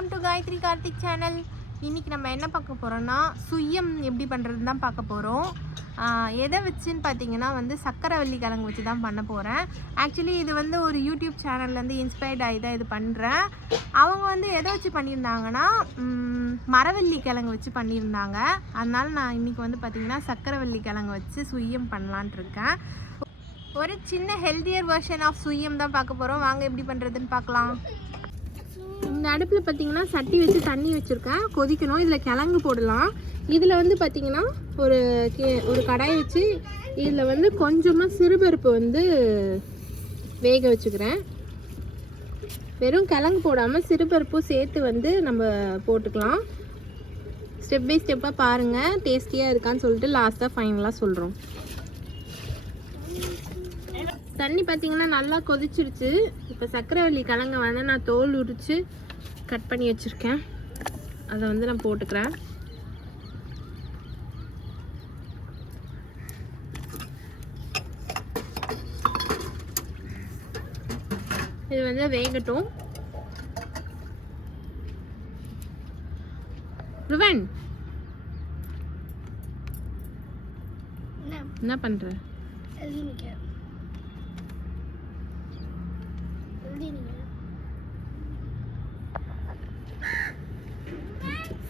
Welcome to Gayathri Karthik channel இன்றைக்கி நம்ம என்ன பார்க்க போகிறோம்னா சுயம் எப்படி பண்ணுறது தான் பார்க்க போகிறோம் எதை வச்சுன்னு பார்த்தீங்கன்னா வந்து சக்கரை வள்ளி கிழங்கு வச்சு தான் பண்ண போகிறேன் ஆக்சுவலி இது வந்து ஒரு யூடியூப் சேனல்லேருந்து இன்ஸ்பயர்ட் ஆகி தான் இது பண்ணுறேன் அவங்க வந்து எதை வச்சு பண்ணியிருந்தாங்கன்னா மரவள்ளி கிழங்கு வச்சு பண்ணியிருந்தாங்க. அதனால் நான் இன்னைக்கு வந்து பார்த்தீங்கன்னா சக்கரவள்ளி கிழங்கு வச்சு சுயம் பண்ணலான்ட்டு இருக்கேன். ஒரு சின்ன ஹெல்த்தியர் வெர்ஷன் ஆஃப் சுயம் தான் பார்க்க போகிறோம் வாங்க எப்படி பண்ணுறதுன்னு பார்க்கலாம். இந்த அடுப்பில் பார்த்தீங்கன்னா சட்டி வச்சு தண்ணி வச்சுருக்கேன். கொதிக்கணும். இதில் கிழங்கு போடலாம். இதில் வந்து பார்த்தீங்கன்னா ஒரு கே- ஒரு கடாய் வச்சு இதில் வந்து கொஞ்சமாக சிறுபருப்பு வந்து வேக வச்சுக்கிறேன். வெறும் கிழங்கு போடாமல் சிறுபருப்பும் சேர்த்து வந்து நம்ம போட்டுக்கலாம். ஸ்டெப் பை ஸ்டெப்பாக பாருங்கள் டேஸ்டியாக இருக்கான்னு சொல்லிட்டு லாஸ்ட்டாக ஃபைனலாக சொல்கிறோம் தண்ணி பார்த்தீங்கன்னா நல்லா கொதிச்சிருச்சு. இப்போ சக்கரவள்ளி கிழங்க வந்து நான் தோல் உரித்து கட் பண்ணி வச்சுருக்கேன். அதை வந்து நான் போட்டுக்கிறேன். இது வந்து வேகட்டும். ருவன். என்ன? பண்ற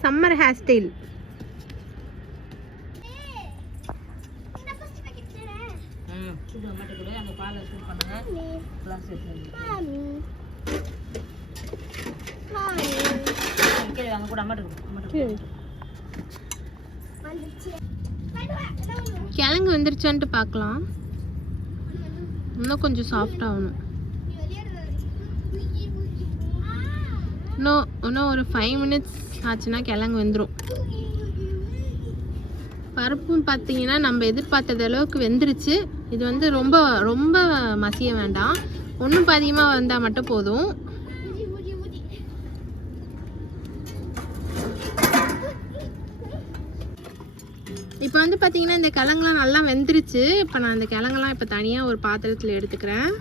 சம்மர் ஹேர் ஸ்டைல் ம் சூடு அம்மாட்ட கூட அந்த பாலை சூடு பண்ணுங்க கிளாஸ் எடுத்து கீழே வாங்க கூட அம்மாட்ட சம்மர் ஹேர் ஸ்டைல் கிழங்கு வந்துருச்சான்ட்டு பார்க்கலாம். இன்னும் கொஞ்சம் சாஃப்ட் ஆகணும். இன்னும் இன்னும் ஒரு ஃபைவ் மினிட்ஸ் ஆச்சுன்னா கிழங்கு வெந்துடும் பருப்பும் பார்த்தீங்கன்னா நம்ம எதிர்பார்த்தது அளவுக்கு வெந்துருச்சு. இது வந்து ரொம்ப ரொம்ப மசிய வேண்டாம். ஒன்றும் பாதியமாக வந்தால் மட்டும் போதும். இப்போ வந்து பார்த்தீங்கன்னா இந்த கிழங்குலாம் நல்லா வெந்துருச்சு. இப்போ நான் இந்த கிழங்கெல்லாம் இப்போ தனியாக ஒரு பாத்திரத்தில் எடுத்துக்கிறேன்.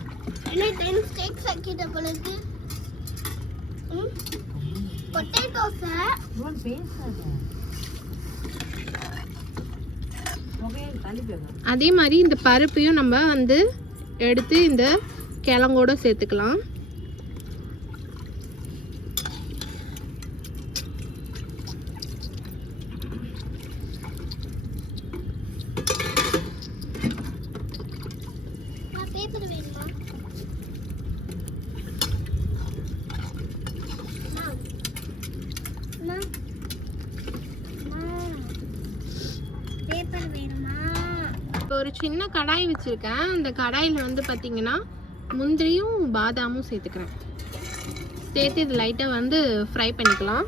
அதே மாதிரி இந்த பருப்பையும் நம்ம வந்து எடுத்து இந்த கிழங்கோட சேர்த்துக்கலாம். இப்போ ஒரு சின்ன கடாய் வச்சுருக்கேன். அந்த கடாயில் வந்து பார்த்தீங்கன்னா முந்திரியும் பாதாமும் சேர்த்துக்கிறேன். சேர்த்து இது லைட்டாக வந்து ஃப்ரை பண்ணிக்கலாம்.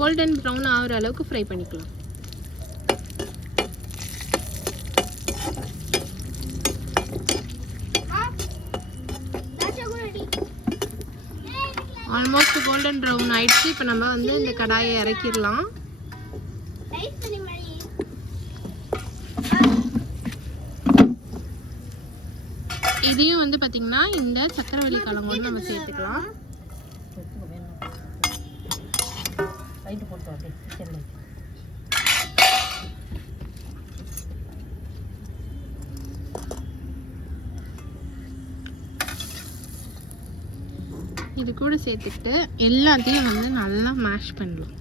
கோல்டன் ப்ரௌன் ஆகிற அளவுக்கு ஃப்ரை பண்ணிக்கலாம். கோல்டன் ப்ரௌன் ஆயிடுச்சு. இப்போ நம்ம வந்து இந்த கடாயை இறக்கிடலாம். இதையும் வந்து பார்த்தீங்கன்னா இந்த சக்கரவள்ளி கிழங்கோடு நம்ம சேர்த்துக்கலாம் எடுத்துக்கோ வேணும் லைட்டு போட்டு அப்படியே கிச்சனில் இது கூட சேர்த்துக்கிட்டு எல்லாத்தையும் வந்து நல்லா மேஷ் பண்ணலாம்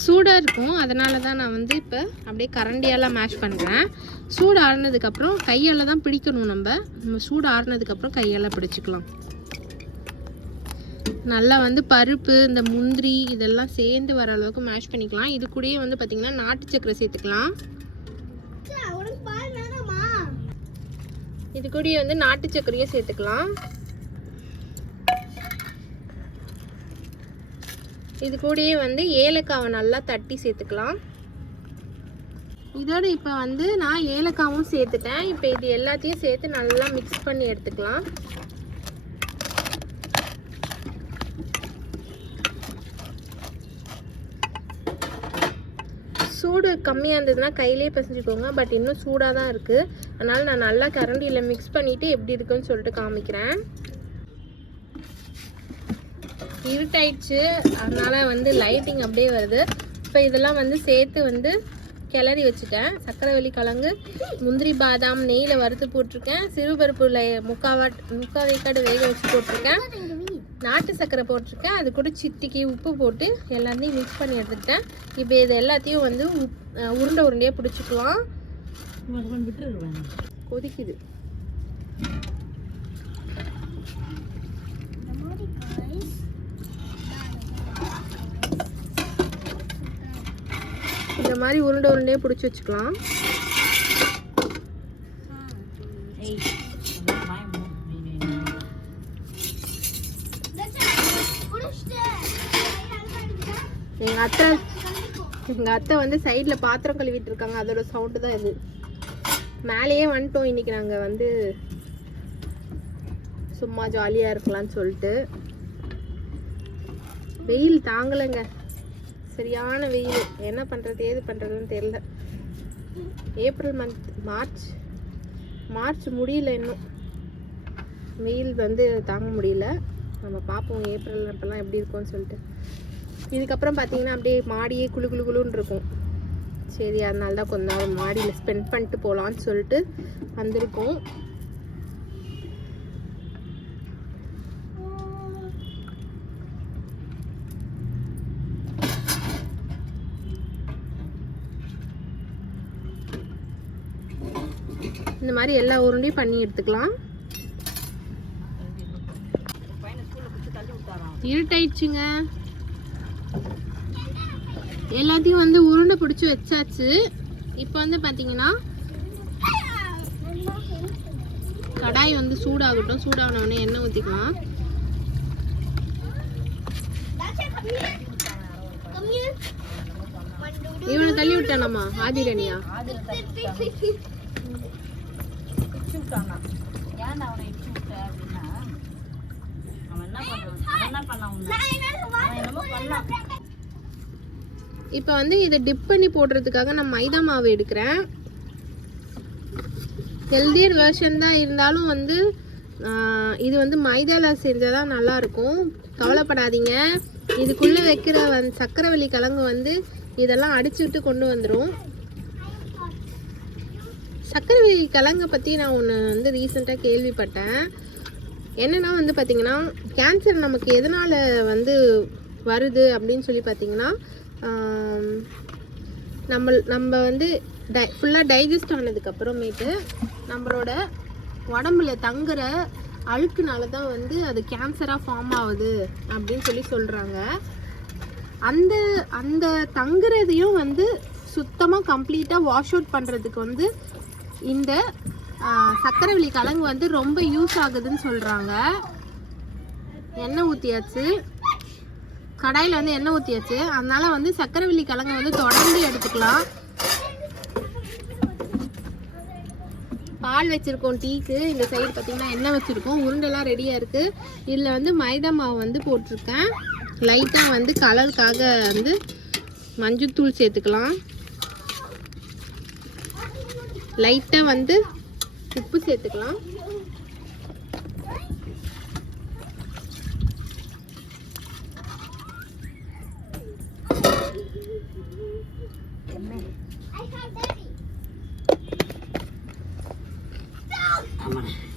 சூடாக இருக்கும் அதனால தான் நான் வந்து இப்போ அப்படியே கரண்டியாலாம் மேஷ் பண்ணுறேன் சூடு ஆறுனதுக்கப்புறம் கையால் தான் பிடிக்கணும் நம்ம. நம்ம சூடு ஆறுனதுக்கப்புறம் கையால் பிடிச்சிக்கலாம். நல்லா வந்து பருப்பு இந்த முந்திரி இதெல்லாம் சேர்ந்து வர அளவுக்கு மேஷ் பண்ணிக்கலாம். இது கூடயே வந்து பார்த்திங்கன்னா நாட்டு சக்கரை சேர்த்துக்கலாம். இது கூடயே வந்து நாட்டு சர்க்கரையும் சேர்த்துக்கலாம். இது கூடயே வந்து ஏலக்காவை நல்லா தட்டி சேர்த்துக்கலாம். இதோட இப்போ வந்து நான் ஏலக்காவும் சேர்த்துட்டேன். இப்போ இது எல்லாத்தையும் சேர்த்து நல்லா மிக்ஸ் பண்ணி எடுத்துக்கலாம். சூடு கம்மியாக இருந்ததுன்னா கையிலே பிசைஞ்சுக்கோங்க. பட் இன்னும் சூடாக தான் இருக்குது அதனால் நான் நல்லா கரண்டியில் மிக்ஸ் பண்ணிவிட்டு எப்படி இருக்குன்னு சொல்லிட்டு காமிக்கிறேன். இருட்டாயிடுச்சு. அதனால் வந்து லைட்டிங் அப்படியே வருது. இப்போ இதெல்லாம் வந்து சேர்த்து வந்து கிளறி வச்சுட்டேன். சக்கரவள்ளி கிழங்கு முந்திரி பாதாம் நெய்யில் வறுத்து போட்டிருக்கேன். சிறுபருப்புல முக்காவாட் முக்கால் வேக்காடு வேக வச்சு போட்டிருக்கேன். நாட்டு சர்க்கரை போட்டிருக்கேன். அது கூட சிட்டிக்கு உப்பு போட்டு எல்லாத்தையும் மிக்ஸ் பண்ணி எடுத்துக்கிட்டேன். இப்போ இது எல்லாத்தையும் வந்து உப்- உருண்டை உருண்டையாக பிடிச்சிக்கலாம். கொதிக்குது. இந்த மாதிரி உருண்டை உருண்டையே பிடிச்சி வச்சுக்கலாம். எங்கள் அத்தை எங்கள் அத்தை வந்து சைடில் பாத்திரம் கழுவிட்டு இருக்காங்க. அதோட சவுண்டு தான் இது. மேலேயே வந்துட்டோம் இன்னைக்கு நாங்கள் வந்து. சும்மா ஜாலியாக இருக்கலாம்னு சொல்லிட்டு. வெயில் தாங்கலைங்க. சரியான வெயில். என்ன பண்ணுறது ஏது பண்ணுறதுன்னு தெரில ஏப்ரல் மந்த் மார்ச் மார்ச் முடியல இன்னும். வெயில் வந்து தாங்க முடியல. நம்ம பார்ப்போம் ஏப்ரல் அப்போல்லாம் எப்படி இருக்கும்னு சொல்லிட்டு. இதுக்கப்புறம் பார்த்தீங்கன்னா அப்படியே மாடியே குளு குளு குளுன்னு இருக்கும். சரி அதனால தான் கொஞ்ச நேரம் மாடியில் ஸ்பெண்ட் பண்ணிட்டு போகலான்னு சொல்லிட்டு வந்திருக்கோம். இந்த மாதிரி எல்லா உருண்டையும் பண்ணி எடுத்துக்கலாம். இருட்டாயிடுச்சுங்க. எல்லாத்தையும் வந்து உருண்டை பிடிச்சி வச்சாச்சு. இப்போ வந்து பார்த்தீங்கன்னா கடாய் வந்து சூடாகட்டும். சூடாகினவுடனே எண்ணெய் ஊற்றிக்கலாம் இவனை தள்ளி விட்டானாமா? ஆதிரணியா. விட்டானா ஏன்டா அவனை இடிச்சு விட்ட அப்படின்னா? அவன் என்ன பண்ணான்? அவன் என்ன பண்ணான் உன்னை? அவன் என்னமோ பண்ணான். இப்போ வந்து இதை டிப் பண்ணி போடுறதுக்காக நான் மைதா மாவு எடுக்கிறேன். ஹெல்தியர் வெர்ஷன் தான் இருந்தாலும் வந்து ஆஹ், இது வந்து மைதாவில் செஞ்சால் தான் நல்லாயிருக்கும். கவலைப்படாதீங்க. இதுக்குள்ளே வைக்கிற வந் சக்கரவள்ளி கிழங்கு வந்து இதெல்லாம் அடிச்சுட்டு கொண்டு வந்துடும் சக்கரவள்ளி கிழங்கை பற்றி நான் ஒன்று வந்து ரீசெண்டாக கேள்விப்பட்டேன். என்னென்னா வந்து பார்த்திங்கன்னா கேன்சர் நமக்கு எதனால் வந்து வருது அப்படின்னு சொல்லி பார்த்தீங்கன்னா நம்ம நம்ம வந்து டை ஃபுல்லாக டைஜஸ்ட் ஆனதுக்கப்புறமேட்டு நம்மளோட உடம்புல தங்குற அழுக்குனால தான் வந்து அது கேன்சராக ஃபார்ம் ஆகுது அப்படின்னு சொல்லி சொல்கிறாங்க அந்த அந்த தங்குறதையும் வந்து சுத்தமாக கம்ப்ளீட்டாக வாஷ் அவுட் பண்ணுறதுக்கு வந்து இந்த ஆ, சக்கரவள்ளி கிழங்கு வந்து ரொம்ப யூஸ் ஆகுதுன்னு சொல்கிறாங்க எண்ணெய் ஊற்றியாச்சு கடாயில் வந்து எண்ணெய் ஊற்றியாச்சு அதனால் வந்து சக்கரவள்ளி கிழங்கு வந்து தொடர்ந்து எடுத்துக்கலாம். பால் வச்சுருக்கோம் டீக்கு. இந்த சைடு பார்த்தீங்கன்னா எண்ணெய் வச்சுருக்கோம். உருண்டெல்லாம் ரெடியாக இருக்குது இதில் வந்து மைதா மாவு வந்து போட்டிருக்கேன். லைட்டாக வந்து கலருக்காக வந்து மஞ்சள்தூள் சேர்த்துக்கலாம். லைட்டாக வந்து உப்பு சேர்த்துக்கலாம்.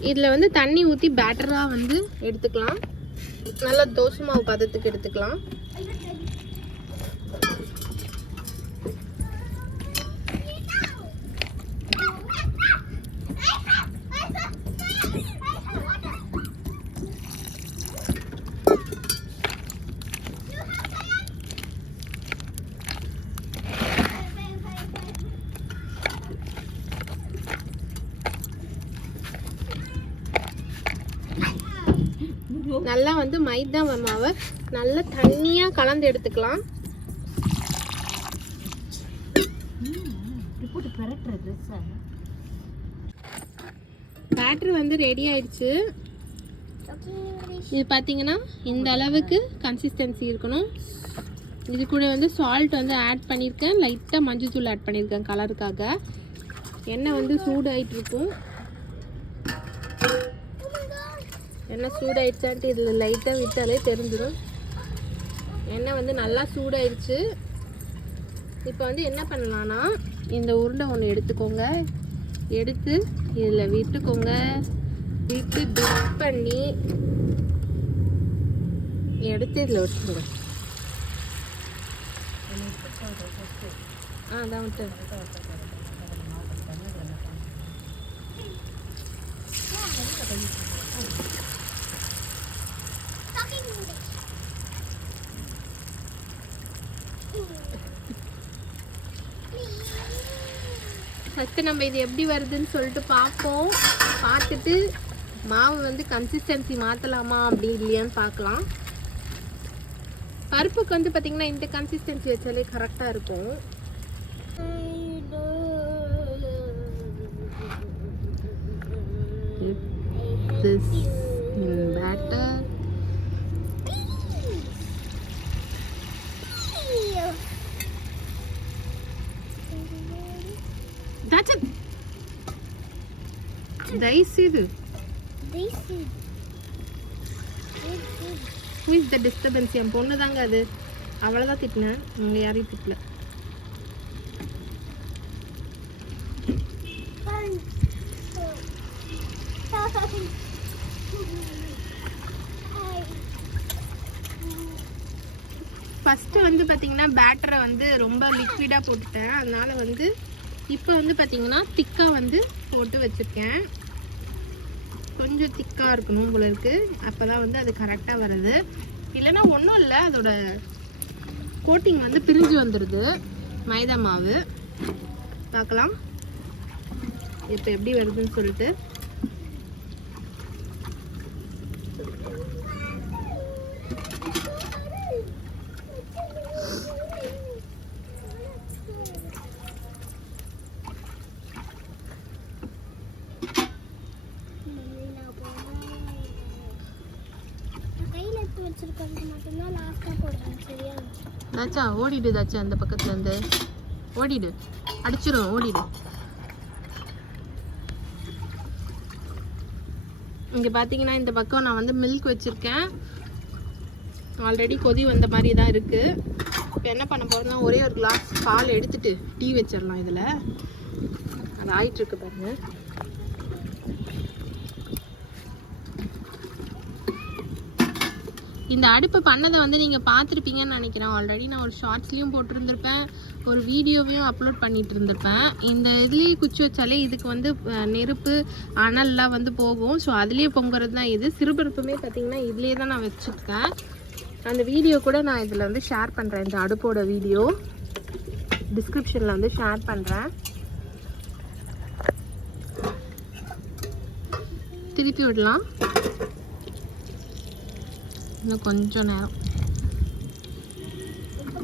இதில் வந்து தண்ணி ஊற்றி பேட்டராக வந்து எடுத்துக்கலாம். நல்லா தோசை மாவு பதத்துக்கு எடுத்துக்கலாம். நல்லா வந்து மைதா மாவை நல்லா தண்ணியாக கலந்து எடுத்துக்கலாம். இப்படி பேட்டர் வந்து ரெடி ஆயிடுச்சு. இது பார்த்தீங்கன்னா இந்த அளவுக்கு கன்சிஸ்டன்சி இருக்கணும். இது கூட வந்து சால்ட் வந்து ஆட் பண்ணியிருக்கேன். லைட்டாக மஞ்சள் தூள் ஆட் பண்ணியிருக்கேன் கலருக்காக எண்ணெய் வந்து சூடாயிட்டு இருக்கும். எண்ணெய் சூடாயிடுச்சான்ட்டு இதில் லைட்டாக விட்டாலே தெரிஞ்சிடும். எண்ணெய் வந்து நல்லா சூடாயிடுச்சு. இப்போ வந்து என்ன பண்ணலான்னா இந்த உருண்டை ஒன்று எடுத்துக்கோங்க. எடுத்து இதில் விட்டுக்கோங்க. விட்டு டிப் பண்ணி எடுத்து இதில் வச்சுக்கோங்க. ஆ அதான் விட்டு ஃபஸ்ட்டு நம்ம இது எப்படி வருதுன்னு சொல்லிட்டு பார்ப்போம். பார்த்துட்டு மாவு வந்து கன்சிஸ்டன்சி மாற்றலாமா அப்படி இல்லையான்னு பார்க்கலாம். பருப்புக்கு வந்து பார்த்திங்கன்னா இந்த கன்சிஸ்டன்சி வச்சாலே கரெக்டாக இருக்கும். This தயவுசெய்து ஹூ இஸ் த டிஸ்டர்பன்ஸ் என் பொண்ணு தாங்க அது. அவ்வளோதான் திட்டினேன். நாங்கள் யாரையும் திட்டல. ஃபஸ்ட்டு வந்து பார்த்திங்கன்னா பேட்டரை வந்து ரொம்ப லிக்விடாக போட்டுட்டேன். அதனால் வந்து இப்போ வந்து பார்த்திங்கன்னா திக்காக வந்து போட்டு வச்சுருக்கேன். கொஞ்சம் திக்காக இருக்கணும் போல இருக்கு. அப்போ தான் வந்து அது கரெக்டாக வருது. இல்லைன்னா ஒன்றும் இல்லை அதோட கோட்டிங் வந்து பிரிஞ்சு வந்துடுது மைதா மாவு. பார்க்கலாம். இப்போ எப்படி வருதுன்னு சொல்லிட்டு. ஓடிடு ஏதாச்சும் அந்த பக்கத்துல இருந்து. ஓடிடு. அடிச்சிரும் ஓடிடு. இங்கே பார்த்தீங்கன்னா இந்த பக்கம் நான் வந்து மில்க் வச்சுருக்கேன். ஆல்ரெடி கொதி வந்த மாதிரி தான் இருக்குது இப்போ என்ன பண்ண போகிறோம்னா ஒரே ஒரு கிளாஸ் பால் எடுத்துட்டு டீ வச்சிடலாம் இதில். அது ஆயிட்டுருக்கு பாருங்க. இந்த அடுப்பு பண்ணதை வந்து நீங்கள் பார்த்துருப்பீங்கன்னு நினைக்கிறேன். ஆல்ரெடி நான் ஒரு ஷார்ட்ஸ்லேயும் போட்டிருந்திருப்பேன். ஒரு வீடியோவையும் அப்லோட் பண்ணிட்டு இருந்திருப்பேன் இந்த இதுலேயே குச்சி வச்சாலே இதுக்கு வந்து நெருப்பு அனல்லாம் வந்து போகும். ஸோ அதுலேயே பொங்குறது தான் இது. சிறுபருப்புமே பார்த்தீங்கன்னா இதுலேயே தான் நான் வச்சுருக்கேன். அந்த வீடியோ கூட நான் இதில் வந்து ஷேர் பண்ணுறேன் இந்த அடுப்போட வீடியோ. டிஸ்கிரிப்ஷனில் வந்து ஷேர் பண்ணுறேன் திருப்பி விடலாம். இன்னும் கொஞ்சம் நேரம். இப்போ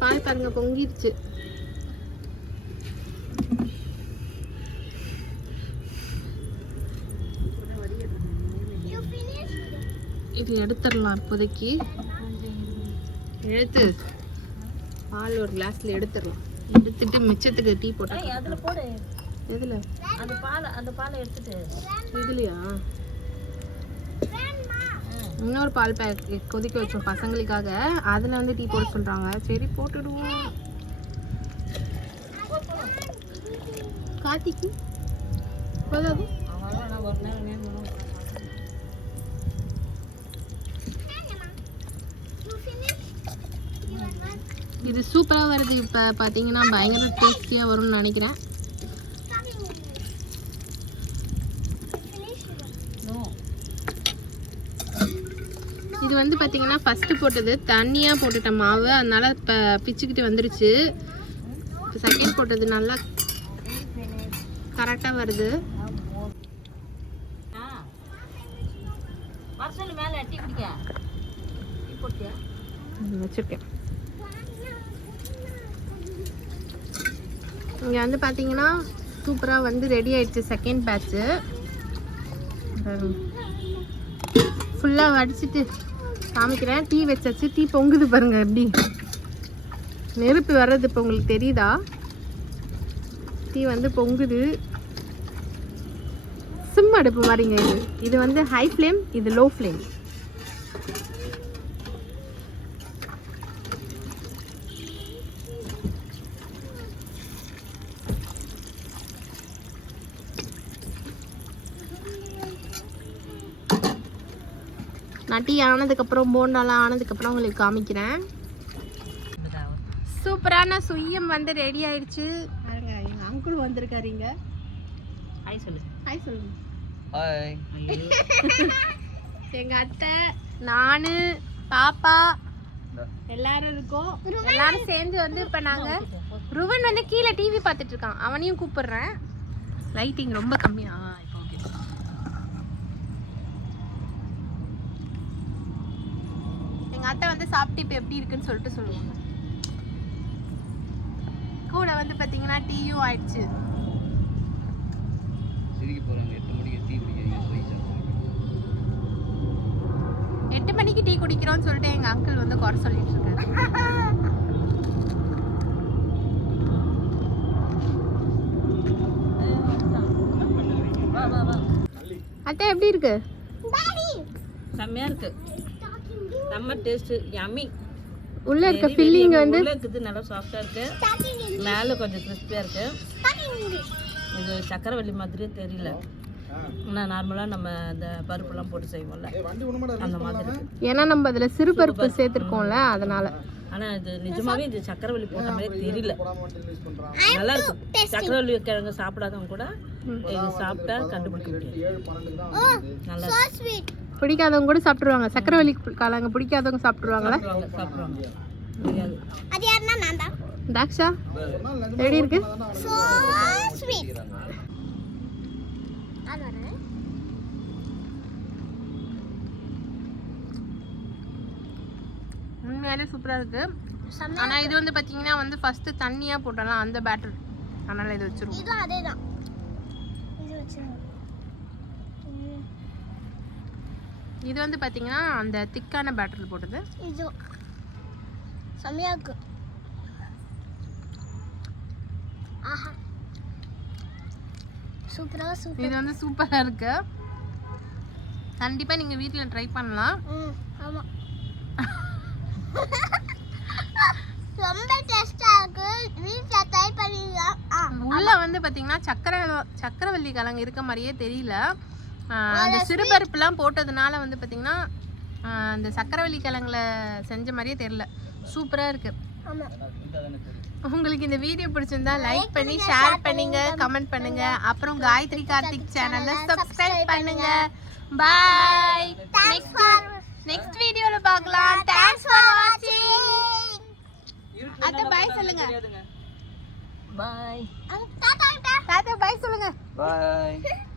பால் பாருங்க பொங்கிடுச்சு இது எடுத்துடலாம் இப்போதைக்கு. எடுத்து பால் ஒரு கிளாஸ்ல எடுத்துடலாம். எடுத்துட்டு மிச்சத்துக்கு டீ போட்டா அதில் போடு. எதுல? அந்த பாலை அந்த பாலை எடுத்துட்டு. இதுலையா இன்னொரு பால் பேக் கொதிக்க வச்சோம் பசங்களுக்காக. அதில் வந்து டீ போட சொல்கிறாங்க சரி போட்டுடுவோம். கார்த்திக்கு போதாது. ஒரு நேரம் இது சூப்பராக வருது. இப்போ பார்த்தீங்கன்னா பயங்கர டேஸ்டியாக வரும்னு நினைக்கிறேன். இது வந்து பார்த்தீங்கன்னா ஃபஸ்ட்டு போட்டது. தண்ணியாக போட்டுட்டேன் மாவு. அதனால இப்போ பிச்சுக்கிட்டு வந்துருச்சு. இப்போ செகண்ட் போட்டது நல்லா கரெக்டாக வருது. வச்சிருக்கேன். இங்கே வந்து பார்த்தீங்கன்னா சூப்பராக வந்து ரெடி ஆயிடுச்சு செகண்ட் பேட்ச்சு ஃபுல்லாக வடிச்சிட்டு காமிக்கிறேன். டீ வச்சாச்சு. டீ பொங்குது பாருங்கள் எப்படி? நெருப்பு வர்றது இப்போ உங்களுக்கு தெரியுதா? டீ வந்து பொங்குது. சிம் அடுப்பு மாதிரிங்க இது. இது வந்து ஹை ஃப்ளேம் இது லோ ஃப்ளேம் நான் டீ ஆனதுக்கப்புறம் போண்டாலாம் ஆனதுக்கப்புறம் உங்களுக்கு காமிக்கிறேன். சூப்பரான சுய்யம் வந்து ரெடி ஆயிடுச்சு. பாருங்க எங்க அங்குள் வந்திருக்காரு இங்க. ஹாய் சொல்லு. ஹாய் சொல்லுங்க ஹாய் ஐயோ. எங்க அத்தை நானு பாப்பா எல்லாரும் இருக்கோம். எல்லாரும் சேர்ந்து வந்து இப்ப நாங்க ருவன். வந்து கீழே டிவி பார்த்துட்டு இருக்கான். அவனையும் கூப்பிடுறேன். லைட்டிங் ரொம்ப கம்மியா? அத்தை வந்து சாப்பிட்டு இப்போ எப்படி இருக்குன்னு சொல்லிட்டு சொல்லுவாங்க. கூட வந்து பாத்தீங்கன்னா டீயும் ஆயிடுச்சு. எட்டு மணிக்கு டீ குடிக்கிறோம்னு சொல்லிட்டு எங்க அங்கிள் வந்து குறை சொல்லிட்டு இருக்காரு. அத்தை எப்படி இருக்கு? செம்மையா இருக்கு. செம்ம டேஸ்ட் யம்மி உள்ள இருக்க ஃபில்லிங் வந்து உள்ள இருக்குது நல்லா சாஃப்டா இருக்கு. மேல கொஞ்சம் கிறிஸ்பியா இருக்கு. இது சக்கரவள்ளி மாதிரியே தெரியல. ஆனால் நார்மலாக நம்ம இந்த பருப்புலாம் போட்டு செய்வோம்ல. அந்த மாதிரி ஏன்னா நம்ம அதுல சிறு பருப்பு சேர்த்திருக்கோம்ல அதனால. ஆனால் இது நிஜமாவே இது சக்கரவள்ளி போட்ட மாதிரி தெரியல. நல்லா இருக்கும் சக்கரவள்ளி கிழங்கு சாப்பிடாதவங்க கூட இது சாப்பிட்டா கண்டுபிடிக்க முடியும் நல்லா இருக்கும். பிடிக்காதவங்க கூட சாப்பிட்டுருவாங்க. சக்கரவள்ளி காலங்க பிடிக்காதவங்க தான். தாக்ஷா? எப்படி இருக்கு? உண்மையாலே சூப்பரா இருக்கு. செம்ம ஆனா இது வந்து பாத்தீங்கன்னா வந்து ஃபர்ஸ்ட் தண்ணியா போட்டலாம் அந்த பேட்டர் அதனால இது வச்சிருவோம் இதுவும் அதே தான் இது வச்சுருங்க இது வந்து பாத்தீங்கன்னா அந்த திக்கான பேட்டர் போட்டது. இது செம்மையா இருக்கு ஆஹா. சூப்பரா சூப்பர். இது வந்து சூப்பரா இருக்கு. கண்டிப்பா நீங்க வீட்ல ட்ரை பண்ணலாம். ம் ஆமா. ரொம்ப டேஸ்டா இருக்கு. வீட்ல ட்ரை பண்ணீங்க ஆ உள்ள வந்து பாத்தீங்கன்னா சக்கரை சக்கரவள்ளி கிழங்கு இருக்க மாதிரியே தெரியல. அந்த சிறுபருப்புலாம் போட்டதுனால வந்து பாத்தீங்கன்னா ஆஹ் அந்த சக்கரவள்ளி கிழங்குல செஞ்ச மாதிரியே தெரியல. சூப்பரா இருக்கு. ஆமா. உங்களுக்கு இந்த வீடியோ பிடிச்சிருந்தா லைக் பண்ணி ஷேர் பண்ணுங்க கமெண்ட் பண்ணுங்க. அப்புறம் காயத்ரி கார்த்திக் சேனலை சப்ஸ்கிரைப் பண்ணுங்க. பாய் நெக்ஸ்ட் நெக்ஸ்ட் வீடியோல பார்க்கலாம். தேங்க்ஸ் ஃபார் வாட்சிங் அத்தை பாய் சொல்லுங்க. பாய் தாத்தா பாய் சொல்லுங்க. பாய்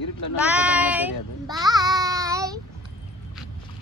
இருட்டில் பாய் பாய்